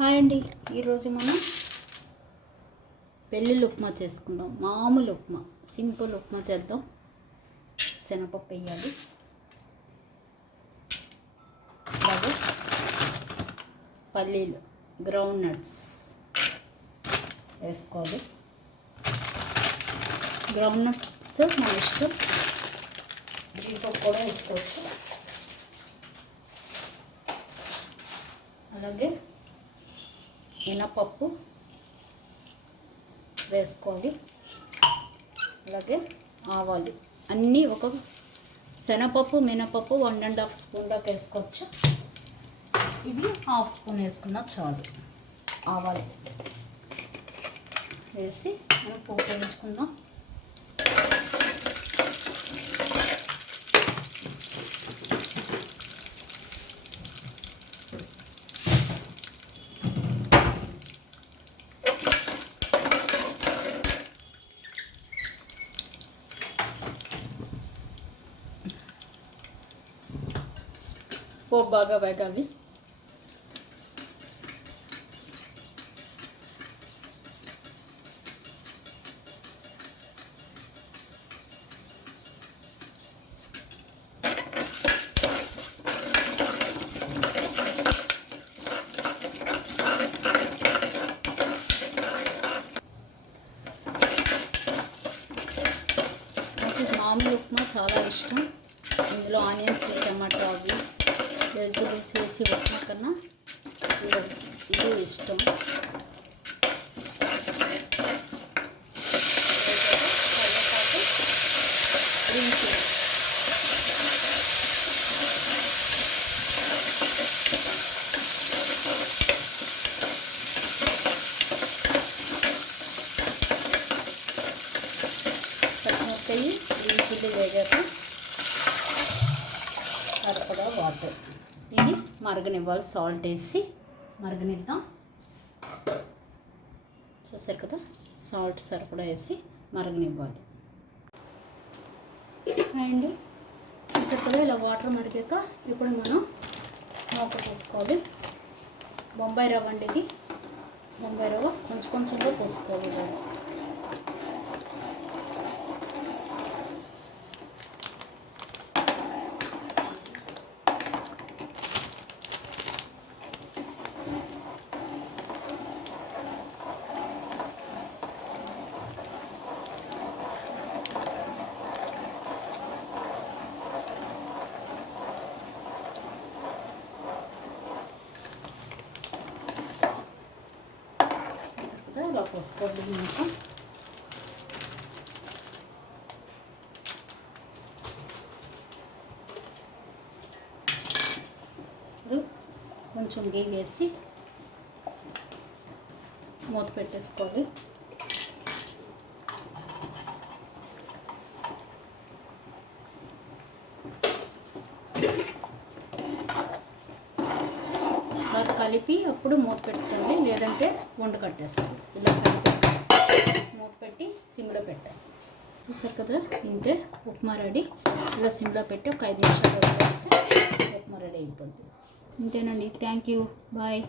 Hi అండి. ఈరోజు మనం వెల్లుల్లి ఉప్మా చేసుకుందాం. మామూలు ఉప్మా, సింపుల్ ఉప్మా చేద్దాం. శనగపప్పు వేయాలి, అలాగే పల్లీలు, గ్రౌండ్ నట్స్ వేసుకోవాలి. గ్రౌండ్ నట్స్ మన ఇష్టం, జీడిపప్పు కూడా వేసుకోవచ్చు. అలాగే మినపప్పు వేసుకోవాలి, అలాగే ఆవాలు అన్నీ ఒక శనగపప్పు, మినపప్పు 1.5 స్పూన్ దాకా వేసుకోవచ్చు. ఇవి 1/2 స్పూన్ వేసుకున్నా చాలు. ఆవాలు వేసి మనం పోపు వేసుకుందాం. పోపు బాగా వేగాలి. నాకు మామూలు ఉప్మా చాలా ఇష్టం. ఇందులో ఆనియన్స్, టమాటా అవి వెజిటబుల్స్ వేసి ఉప్మా కన్నా ఇది ఇష్టం. గ్రీన్ చిల్లీ, పచ్చిమిరపకాయ, గ్రీన్ చిల్లీ వేగాక సరిపడా వాటర్. ఇది మరగనివ్వాలి. సాల్ట్ వేసి మరగనిద్దాం. చూసారు కదా, సాల్ట్ సరిపడా వేసి మరగనివ్వాలి. అండి చూసారు కదా, ఇలా వాటర్ మరిగాక ఇప్పుడు మనం నూక పోసుకోవాలి. బొంబాయి రవ్వ అండి ఇది. బొంబాయి రవ్వ కొంచెం కొంచెంగా పోసుకోవాలి. ఇలా పోసుకోండి. ఇంకా కొంచెం గీ వేసి మూత పెట్టేసుకోవాలి. ఒకసారి కలిపి అప్పుడు మూత పెట్టుకోవాలి, లేదంటే వంట కట్టేస్తుంది. ఇలా కలిపి మూత పెట్టి సిమ్లో పెట్టాలి. చూసారు కదా, ఇంతే ఉప్మా రెడీ. ఇలా సిమ్లో పెట్టి ఒక 5 నిమిషాలు వదిలేస్తే ఉప్మా రెడీ అయిపోతుంది. ఇంతేనండి. Thank you. బాయ్.